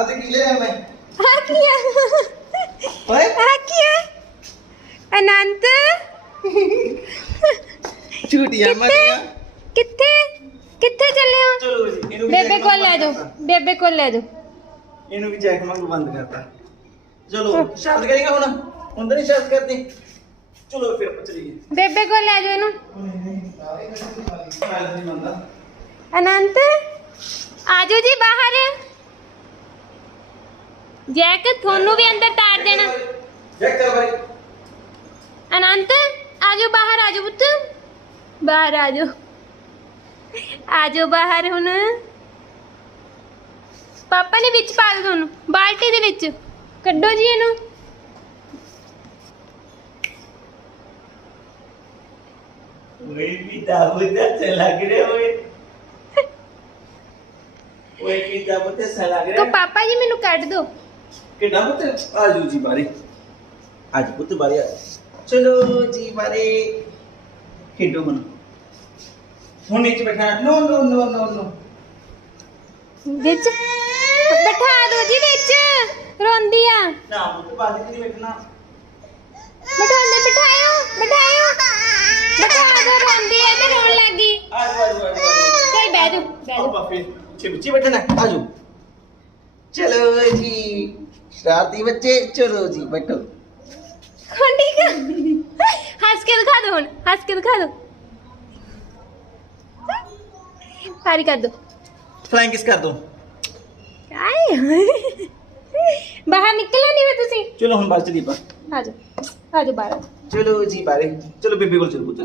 ਆ ਤੇ ਕੀ ਲਿਆ ਮੈਂ? ਆ ਕੀ ਆ? ਓਏ। ਆ ਕੀ ਆ? ਅਨੰਤ? ਝੂਟੀਆਂ ਮਾਰੀਆਂ। ਕਿੱਥੇ? ਕਿੱਥੇ ਚੱਲੇ ਜੀ ਇਹਨੂੰ ਵੀ ਬੇਬੇ ਕੋਲ ਲੈ ਵਾਂਗੂ ਦੋ ਕਰਤਾ। ਬੇਬੇ ਕੋਲ ਲੈ ਦੋ ਇਹਨੂੰ ਵੀ ਜੈਕ ਵਾਂਗੂ ਬੰਦ ਕਰਤਾ। ਚਲੋ ਸ਼ਾਦ ਕਰੇਗਾ ਹੁਣ। ਹੁੰਦਾ ਨਹੀਂ ਸ਼ਾਦ ਕਰਦੇ। ਚਲੋ ਫਿਰ ਆਪਾਂ ਚਲੀਏ। ਬੇਬੇ ਕੋਲ ਲੈ ਜਾਓ ਇਹਨੂੰ। ਮੈਂ ਨਹੀਂ ਮੰਨਦਾ। ਅਨੰਤ? ਆਜੋ ਜੀ ਬਾਹਰ। ਜੈਕ ਤੁਹਾਨੂੰ ਵੀ ਅੰਦਰ ਤਾੜ ਦੇਣਾ। ਜੈਕ ਕਰ ਬਾਈ ਅਨੰਤ ਆਜੋ ਬਾਹਰ ਆਜੋ ਪੁੱਤ। ਬਾਹਰ ਆਜੋ ਆਜੋ ਬਾਹਰ ਹੁਣ। ਪਾਪਾ ਨੇ ਵਿੱਚ ਪਾ ਦਿਓ ਤੁਹਾਨੂੰ ਬਾਲਟੀ ਦੇ ਵਿੱਚ। ਕੱਢੋ ਜੀ ਇਹਨੂੰ। ਓਏ ਵੀ ਦਾਬੂ ਤੇ ਅੱਛਾ ਲੱਗ ਰਿਹਾ ਓਏ। ਓਏ ਕੀ ਦਾਬੂ ਤੇ ਅੱਛਾ ਲੱਗ ਤੋ ਰਿਹਾ ਪਾਪਾ ਜੀ ਕਿੱਡਾ ਪੁੱਤ ਆਜੂ ਜੀ ਬਾਰੇ? ਅੱਜ ਪੁੱਤ ਬਾਰੇ ਆ। ਚਲੋ ਜੀ ਬਾਰੇ। ਖੇਡੋ ਮਨ। ਹੁਣ ਨੀਚੇ ਬੈਠਾ। ਨੋ ਨੋ ਨੋ ਨੋ ਨੋ। ਵਿੱਚ। ਬਿਠਾ ਦਿਓ ਜੀ ਵਿੱਚ। ਰੋਂਦੀ ਆ। ਨਾ ਪੁੱਤ ਬਾਜੀ ਨਹੀਂ ਬੈਠਣਾ। ਬਿਠਾਉਂਦੇ ਬਿਠਾਇਓ ਬਿਠਾਇਓ। ਬਿਠਾ ਦਿਓ ਰੋਂਦੀ ਆ ਤੇ ਰੋਣ ਲੱਗੀ ਆਜੋ ਆਜੋ ਆਜੋ ਚੱਲ ਬਹਿ ਜਾਓ ਬਹਿ ਆਪਾਂ ਫਿਰ ਪਿੱਛੇ ਪਿੱਛੇ ਬੈਠਣਾ। ਆਜੋ। ਚਲੋ ਜੀ। ਸ਼ਰਾਰਤੀ ਬੱਚੇ ਚਲੋ ਜੀ ਬੈਠੋ। ਹੁਣ ਠੀਕ ਆ ਹੱਸ ਕੇ ਦਿਖਾ ਦਿਓ ਹੁਣ ਹੱਸ ਕੇ ਦਿਖਾ ਦਿਓ ਸਾਰੀ ਕਰ ਦਿਓ ਫਲਾਈਂਗ ਕਿਸ ਕਰ ਦੋ। ਆਏ ਹਾਏ। ਬਾਹਰ ਨਿਕਲਣਾ ਨਹੀਂ ਵੇ ਤੁਸੀਂ। ਚਲੋ ਹੁਣ ਬਾਹਰ ਚਲੀਏ ਪਾ ਆ ਜਾਓ ਆ ਜਾਓ ਬਾਹਰ ਚਲੋ ਜੀ ਬਾਰੇ ਚਲੋ ਬੇਬੇ ਕੋਲ ਚਲੋ ਪੁੱਤ।